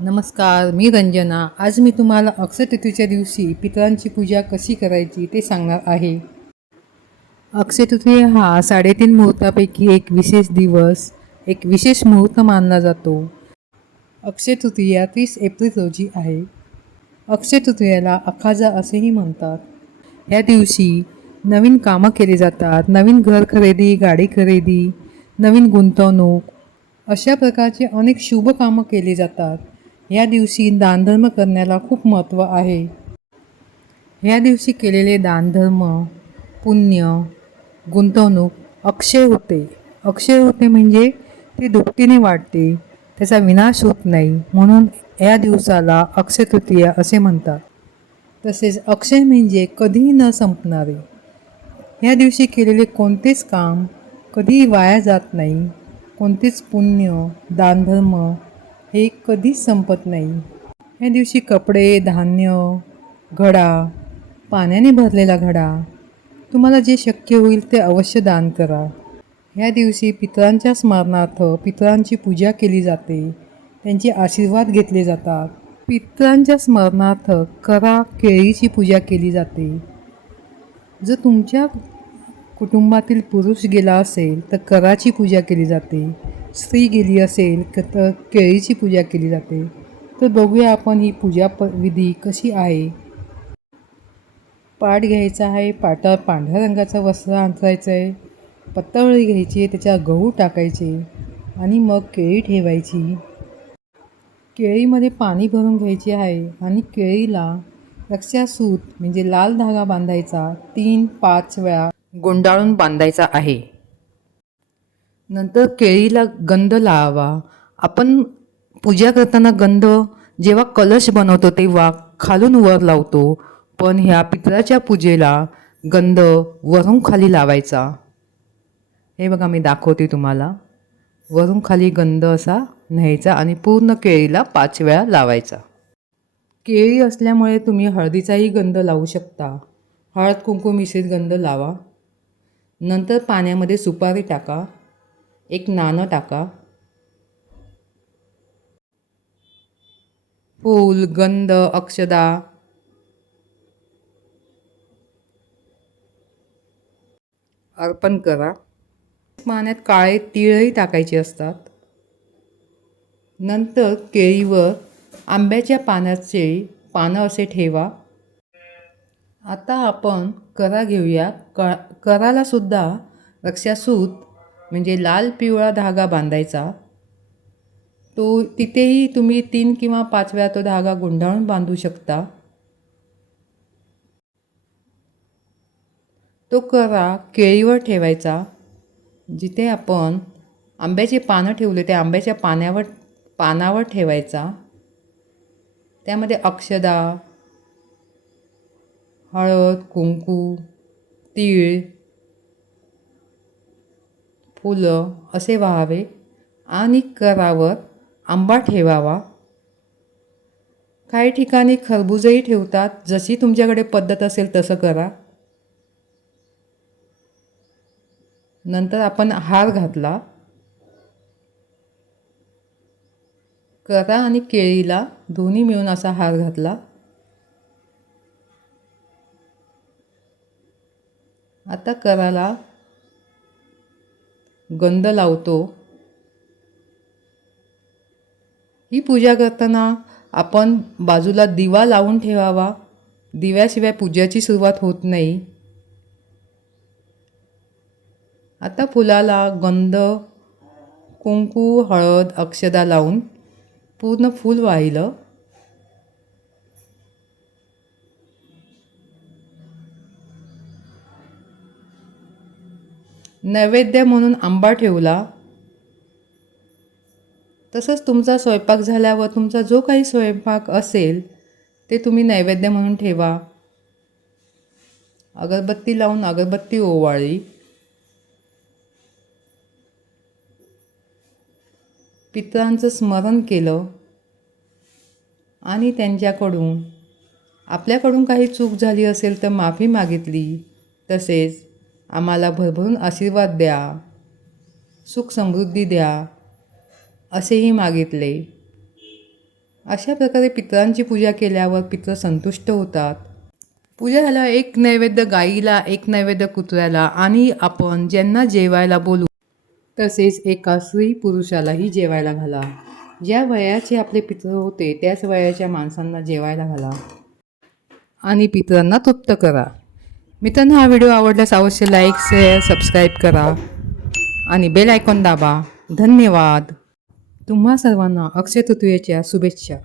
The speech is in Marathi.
नमस्कार मी रंजना. आज मी तुम्हाला अक्षयतृतीच्या दिवशी पितरांची पूजा कशी करायची ते सांगणार आहे. अक्षयतृतीय हा साडेतीन मुहूर्तापैकी एक विशेष दिवस एक विशेष मुहूर्त मानला जातो. अक्षय तृतीया तीस एप्रिल रोजी आहे. अक्षयतृतीयाला अखाजा असेही म्हणतात. या दिवशी नवीन कामं केली जातात नवीन घर खरेदी गाडी खरेदी नवीन गुंतवणूक अशा प्रकारचे अनेक शुभ कामं केली जातात. या दिवशी दानधर्म करण्याला खूप महत्त्व आहे. या दिवशी केलेले दानधर्म पुण्य गुंतवणूक अक्षय होते. अक्षय होते म्हणजे ते दुपटीने वाढते त्याचा विनाश होत नाही म्हणून या दिवसाला अक्षय तृतीया असे म्हणतात. तसेच अक्षय म्हणजे कधीही न संपणारे. या दिवशी केलेले कोणतेच काम कधीही वाया जात नाही. कोणतेच पुण्य दानधर्म हे कधीच संपत नाही. या दिवशी कपडे धान्य घडा पाण्याने भरलेला घडा तुम्हाला जे शक्य होईल ते अवश्य दान करा. ह्या दिवशी पितरांच्या स्मरणार्थ पितरांची पूजा केली जाते. त्यांचे आशीर्वाद घेतले जातात. पितरांच्या स्मरणार्थ करा केळीची पूजा केली जाते. जर तुमच्या कुटुंबातील पुरुष गेला असेल तर कराची पूजा केली जाते. स्त्री गेली असेल तर केळीची पूजा केली जाते तर बघूया आपण ही पूजा प विधी कशी आहे. पाट घ्यायचा आहे पाटावर पांढऱ्या रंगाचं वस्त्र अंथरायचं आहे पत्तावळी घ्यायची आहे त्याच्यावर गहू टाकायचे आणि मग केळी ठेवायची. केळीमध्ये पाणी भरून घ्यायचे आहे आणि केळीला रक्षासूत म्हणजे लाल धागा बांधायचा तीन पाच वेळा गुंडाळून बांधायचा आहे. नंतर केळीला गंध लावा. आपण पूजा करताना गंध जेव्हा कलश बनवतो तेव्हा खालून वर लावतो. पण ह्या पितराच्या पूजेला गंध वरून खाली लावायचा. हे बघा मी दाखवते तुम्हाला. वरून खाली गंध असा न्यायचा आणि पूर्ण केळीला पाच वेळा लावायचा. केळी असल्यामुळे तुम्ही हळदीचाही गंध लावू शकता. हळद कुंकू मिश्रित गंध लावा. नंतर पाण्यामध्ये सुपारी टाका. एक नाणं टाका. फूल गंध अक्षदा. अर्पण करा. पाण्यात काळे तिळही टाकायचे असतात. नंतर केळीवर आंब्याच्या पानाचे पानं असे ठेवा. आता आपण करा घेऊया. क कराला सुद्धा रक्षासूत म्हणजे लाल पिवळा धागा बांधायचा तो तिथेही तुम्ही तीन किंवा पाच वेळा तो धागा गुंडाळून बांधू शकता. तो करा केळीवर ठेवायचा जिथे आपण आंब्याची पानं ठेवले त्या आंब्याच्या पाण्यावर पानावर ठेवायचा. त्यामध्ये अक्षदा हळद कुंकू तीळ फुलं असे व्हावे आणि करावर आंबा ठेवावा. काही ठिकाणी खरबूजही ठेवतात. जशी तुमच्याकडे पद्धत असेल तसं करा. नंतर आपण हार घातला. करा आणि केळीला दोन्ही मिळून असा हार घातला. आता कराला गंध लावतो. ही पूजा करताना आपण बाजूला दिवा लावून ठेवावा. दिव्याशिवाय पूजाची सुरुवात होत नाही. आता फुलाला गंध कुंकू हळद अक्षदा लावून पूर्ण फूल वाहिलं. नैवेद्य म्हणून आंबा ठेवला. तसंच तुमचा स्वयंपाक झाल्यावर तुमचा जो काही स्वयंपाक असेल ते तुम्ही नैवेद्य म्हणून ठेवा. अगरबत्ती लावून अगरबत्ती ओवाळी. पितरांचं स्मरण केलं. आणि त्यांच्याकडून आपल्याकडून काही चूक झाली असेल तर माफी मागितली. तसेच आम्हाला भरभरून आशीर्वाद द्या सुख समृद्धी द्या असेही मागितले. अशा प्रकारे पितरांची पूजा केल्यावर पितर संतुष्ट होतात. पूजा झाल्यावर एक नैवेद्य गाईला एक नैवेद्य कुत्र्याला आणि आपण ज्यांना जेवायला बोलू तसेच एका स्त्री पुरुषालाही जेवायला घाला. ज्या वयाचे आपले पितर होते त्याच वयाच्या माणसांना जेवायला घाला आणि पितरांना तृप्त करा. मित्रांनो हा व्हिडिओ आवडल्यास अवश्य लाईक शेअर सबस्क्राईब करा आणि बेल आयकॉन दाबा. धन्यवाद. तुम्हा सर्वांना अक्षय तृतीयेच्या शुभेच्छा.